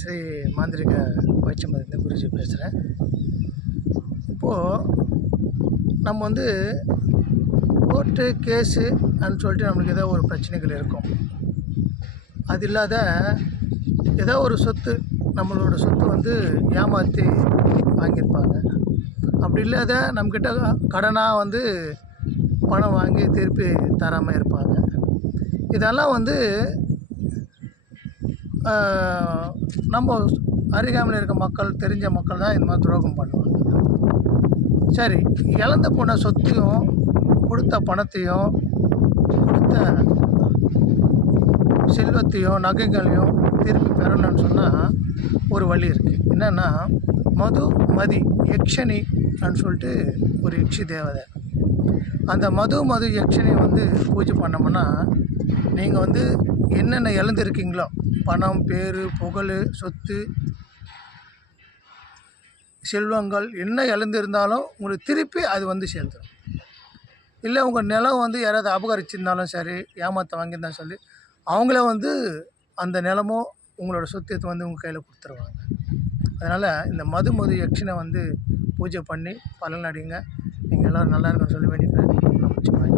ஸ்ரீ மாந்திரிக பயிற்சி மையத்திலிருந்து குருஜி பேசுகிறேன். இப்போது நம்ம வந்து கோர்ட்டு கேஸு அப்படின்னு சொல்லிட்டு நம்மளுக்கு ஏதோ ஒரு பிரச்சனைகள் இருக்கும். அது இல்லாத ஏதோ ஒரு சொத்து, நம்மளோட சொத்து வந்து ஏமாற்றி வாங்கியிருப்பாங்க. அப்படி இல்லாத நம்மக்கிட்ட கடனாக வந்து பணம் வாங்கி திருப்பி தராமல் இருப்பாங்க. இதெல்லாம் வந்து நம்ம அருகாமையில் இருக்க மக்கள், தெரிஞ்ச மக்கள் தான் இந்த மாதிரி துரோகம் பண்ணுவாங்க. சரி, இழந்து போன சொத்தையும் கொடுத்த பணத்தையும் கொடுத்த செல்வத்தையும் நகைகளையும் திருப்பி பெறணும்னு சொன்னால் ஒரு வழி இருக்குது. என்னென்னா மது யக்ஷினி அப்படின்னு சொல்லிட்டு ஒரு யக்ஷி தேவதை. அந்த மது யக்ஷினி வந்து பூஜை பண்ணோம்னா நீங்கள் வந்து என்னென்ன இழந்திருக்கீங்களோ, பணம், பேர், புகழ், சொத்து, செல்வங்கள் என்ன இழந்திருந்தாலும் உங்களுக்கு திருப்பி அது வந்து சேர்ந்துடும். இல்லை உங்கள் நிலம் வந்து யாராவது அபகரிச்சிருந்தாலும் சரி, ஏமாற்ற வாங்கியிருந்தாலும் சரி, அவங்கள வந்து அந்த நிலமோ உங்களோட சொத்து வந்து உங்கள் கையில் கொடுத்துருவாங்க. அதனால் இந்த மது யக்ஷினை வந்து பூஜை பண்ணி பலன் அடைங்க. நீங்கள் எல்லோரும் நல்லா இருக்குன்னு சொல்லி வேண்டிக்கிறேன். நமச்சிவாய்.